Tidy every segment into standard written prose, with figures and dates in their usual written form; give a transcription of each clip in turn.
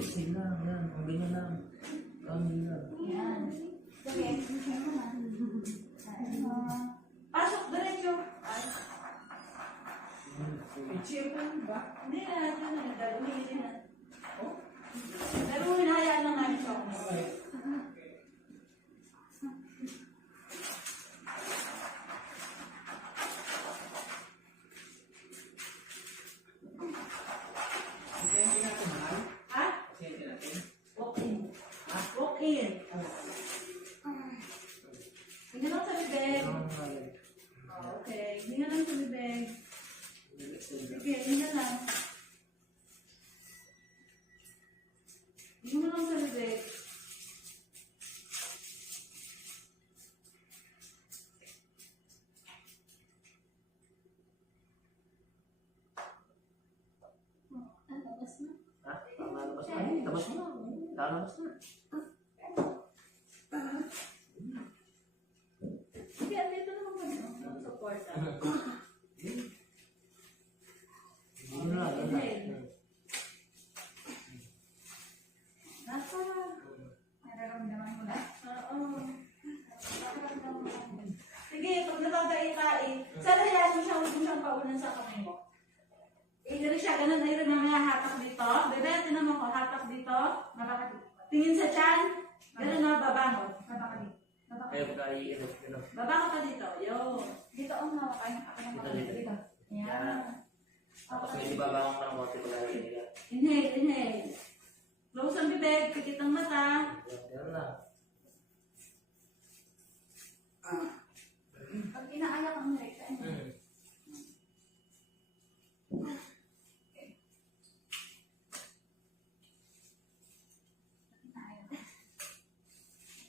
Sige lang, yan. Ang ganyan lang. Ganyan lang. Yan. Sige. Pasok, diretso. I-cheer ka ba? Hindi na, daluhin na. Daluhin, hayaan lang namin siya. Okay. Pasensya natin, mahal. Ha? Pasensya natin. Walk in. Walk in. Hinga lang sa bibig. Okay, hinga lang sa bibig. Sige, hinga lang. Hinga lang sa bibig. Ha? Lalabas na. Ay, labas mo na. Lalabas na. Sige, andito naman kami. Support. Yun na, yun na. Nasa. Nararamdaman mo na? Oo. Nararamdaman mo. Sige, pag natatae-tae, sana hayaan mo siya, huwag mo siyang paunan sa kamay mo. Igari siya, ganun ay mamaya hatak dito. Bebe, tinan mo ko, hatak dito. Tingin sa tiyan. Ganun na, babangon. Kaya pagka-i-edit, gano'n. Baba ka pa dito. Yo. Dito ang hawakan. Ako na Dito, hawakan. dito. Yan. Tapos may ibabawang ka ng konti pagka-i-edit nila. Inhale, inhale. Close ang bibig, pikit ang mata. Yan na. Pag inaayak ang rekta,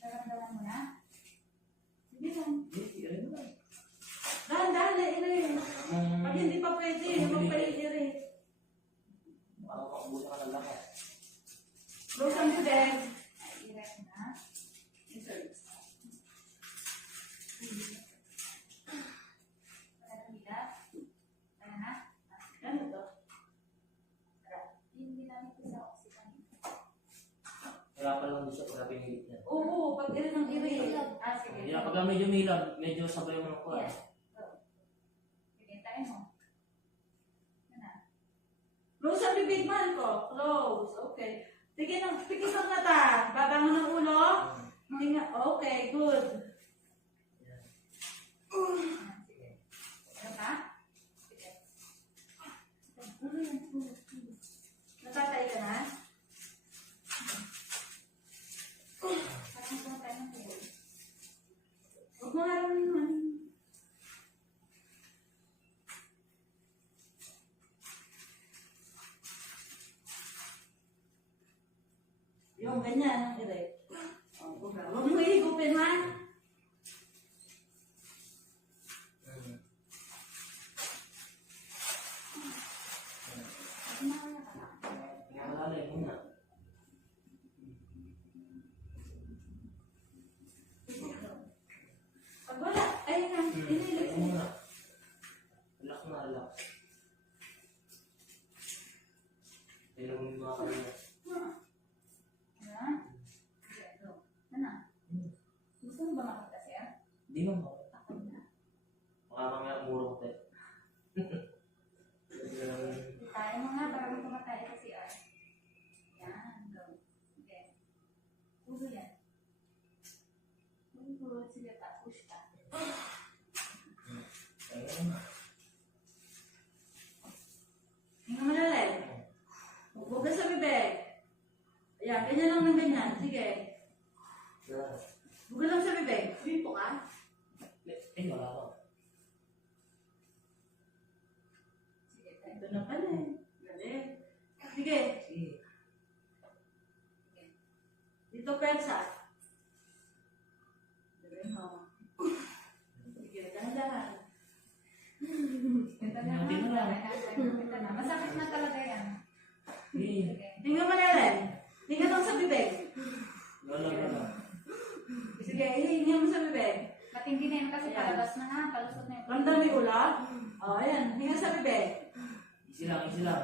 nararamdaman mo na? Sige lang. Yan na. Dahan-dahan na, inhale. Pag hindi pa pwede, huwag pa i-ire. Makakabusa ka ng lakas. Close ang bibig. Ay, irek na. Insert. Parang bilat. Ayan na. Ano to? Yung ginamit ko sa oxygen. Kaya pa lang siya pagka pinilit niya. Oo, pag ire ng ire. Ah, sige. Hindi na, pagka medyo milab, medyo sabay mo ng kuha. Yes. Go. Sige, tayo mo. Yan na. Close ang bibig, man ko. Close. Okay. Pikit ang mata. Babangon ng ulo. Hinga. Okay, good. Yan. Ayan, sige. Ano pa? Sige. Natatay ka na? Parang kung tayo ng tuloy. Huwag mo harap naman. Yung ganyan, ang direct. Huwag mo ihigupin, ha? Pinakalalim muna. Pag wala, ayun na, inilig Ayun mo. muna. Relax na, relax. Tingnan mo yung mga kanina. Ayan. Sige, go. Ano na? Gusto mo ba makita siya? Hindi mo mo. Ako na. Baka mamaya umurong tayo. Tayo mo nga para may kumatay sa CR. Yan, go. Okay. Puso yan. Good. Sige pa, push ka. Ayun. Hinga malalim. Huwag ka sa bibig. Ayan, ganyan lang ng ganyan. Sige. Yan. Huwag ka lang sa bibig. Dito ka. Wala ka. Sige, tayo. Ito na pala eh. Galing. Sige. Sige. Dito pwersa. Galing mo. Sige, dahan-dahan. Ito na Hindi mo nga. lang. Ito na. Masakit na talaga yan. Sige. Sige. Hinga malalim. Hinga lang sa bibig. Wala. Sige, hinga mo sa bibig. Matindi na yun kasi Ayan. palabas na nga. Palusot na yun. Ramdam yung ulo. O, ayan. Hinga sa bibig. Easy lang, easy lang.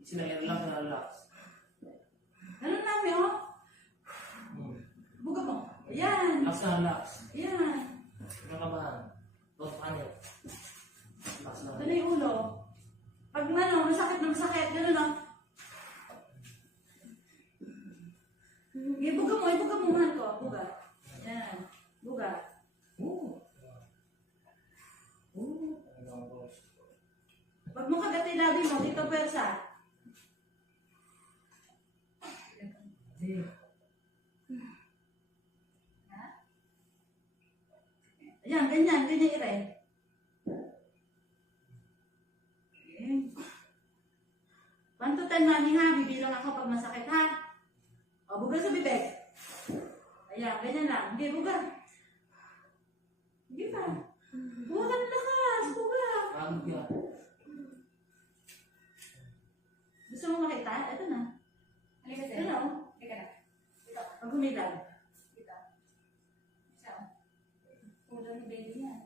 Easy lang, relax na relax. Relax na, relax. Yan. Ano ka ba? Don't panic. Relax na. Ito na yung ulo. Pag masakit na masakit, gano'n no? Ibuga mo, mahal ko. Buga. Yan. Buga. Oo. Ano ang boss? Pag mo kagat yung labi mo, dito pwersa. Hindi. Ayan, ganyan ire. Okay. 1 to 10, mami ha, bibilang ako pag masakit ha. O, buga sa bibig. Ayan, ganyan lang. Hindi, buga. Hindi pa. Buga ng lakas, buga. Pagod ka. Gusto mo makita? Ito na. Halika Ito sa'yo. na, oh. Halika na. Dito. Pag humilag. Dito. Isa. Ulo ni baby yan.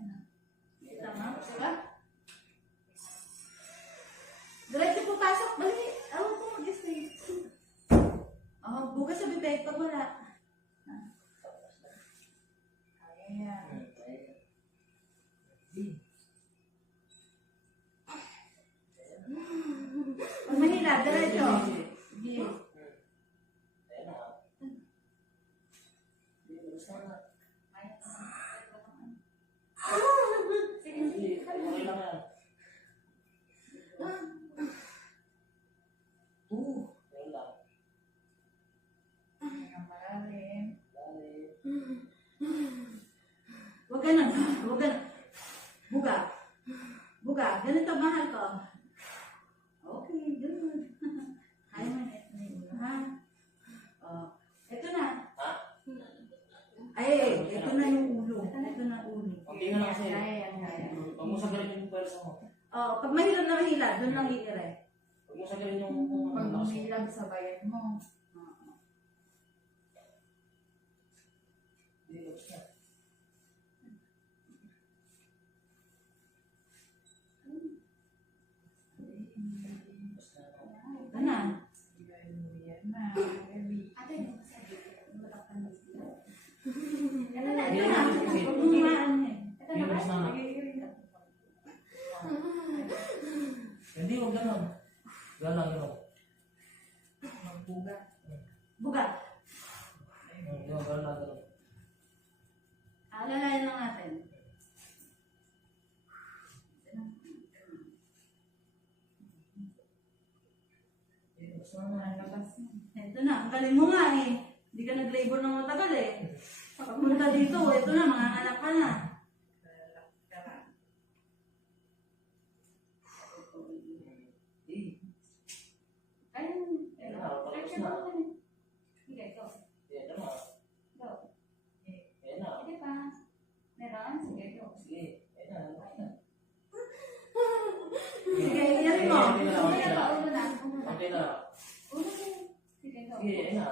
Tama, diba? Diretso po pasok, bali. Awan po mag-stay. Oh, bukas sa bibig pag wala. Ayan. Pag mahila, diretso. Sige. Ayan na. Hindi, basta na. Sige, okay lang yan. Okay lang. Malalim. Dali. Huwag ganun. Huwag ganun. Buga. Buga. Ganito, mahal ko. Okay, ganun. Kaya mo na ito. Ha? Oh. Ito na. Ha? Ay, ito na yung ulo. Ito na ulo. Konti na lang kasi. Kaya yan, kaya. Huwag mo sagalin yung pwersa mo. Oh, pag mahilap na mahilap, doon lang iire. Huwag mo sagalin yung Pag lakas mo. umilag sa bayan mo. Hindi, basta. Basta na. Ito na. Ate, hindi ko sabi. Wala ka na. Ito na, ito na. Huwag mo himaan eh. Ito na ba? Basta na. Hindi, huwag ganun. Galang yun. Magbuga. Buga. Hindi, galang ganun. Alalayan lang natin. Basta na. Ito na, ang galing mo nga eh. Hindi ka nag-labor ng matagal eh. Pagpunta dito, ito na, mga anak ka na. Hindi. Ayun. Ayan na, palabas na. Sige, go. Ayan na. Go. Ayan na. Sige pa. Meron? Sige, go. Sige. Ayan na. Okay na. Sige, iyan mo. Okay na, Ulo okay na na. ba? Ulo na. Ulo na. Okay na. Ulo na. Sige, go. Sige, ayan na.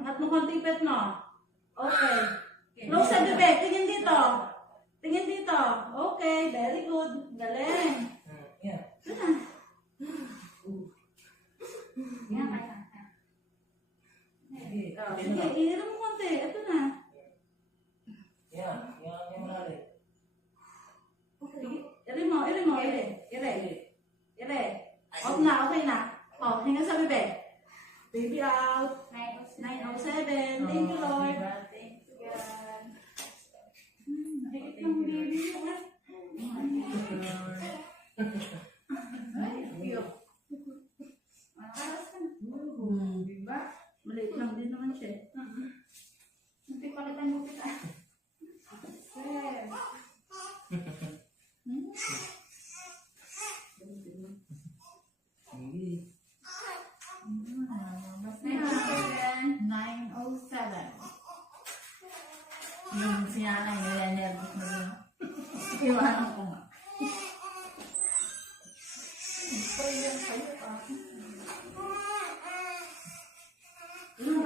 Angat mo konti pet mo. Okay. Close sa bibig. Tingin dito. Tingin dito. Okay, very good. Galing. Ayan. Yan, kaya. Sige. Oh, Okay sige, na. iyan mo konti. Ito na. Ayan. Ayan. Ayan mo natin. Sige. Ire mo, ire mo, ire. Ire. Ire. Off na, okay na. Oh, hinga sa bibig. Baby out. 9:07. Thank you, Lord. Thank you, God. Nakikit ng baby. Ay, cute. Makaras ka na. Diba? Maliit lang din naman siya. Hindi palitan mo kita. Sir. Sige. 9:07. Yung sinanay nila nervous na yun. Iwanan ko nga. Ito yan kayo pa. Ano?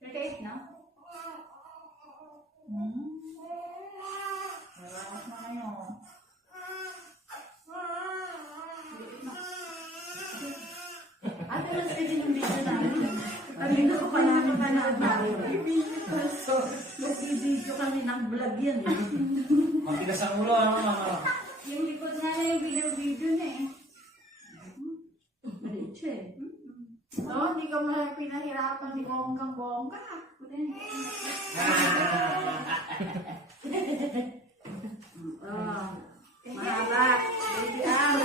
38 na? Relax na kayo. Ate, mas pwede yung video namin. Kanina ko pa namin panood namin. Nag-video kami ng vlog yan. Matigas ang ulo, ano mama? Yung likod nga na yung video na eh. Maliit siya eh. No, hindi ka mo pinahirapan ni bonggang-bongga. Mahaba. Baby out.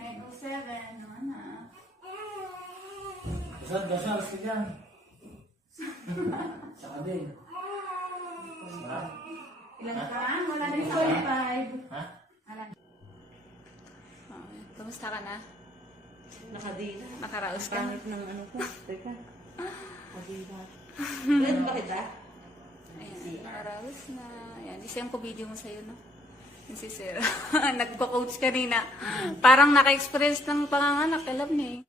907 naman na. Gasal, sige yan. Saka din. Ha? Ilan ka? Wala na 45. Ha? Kamusta ka na? Nakadila. Nakaraos ka? Pangit ng ano ko. Teka. Nakadila. Yan ba kita? Ayan, nakaraos na. Ayan, isang ko video mo sa'yo, no? Yung si Sir. Nagko-coach kanina. Parang naka-experience ng panganganak. Alam niya eh.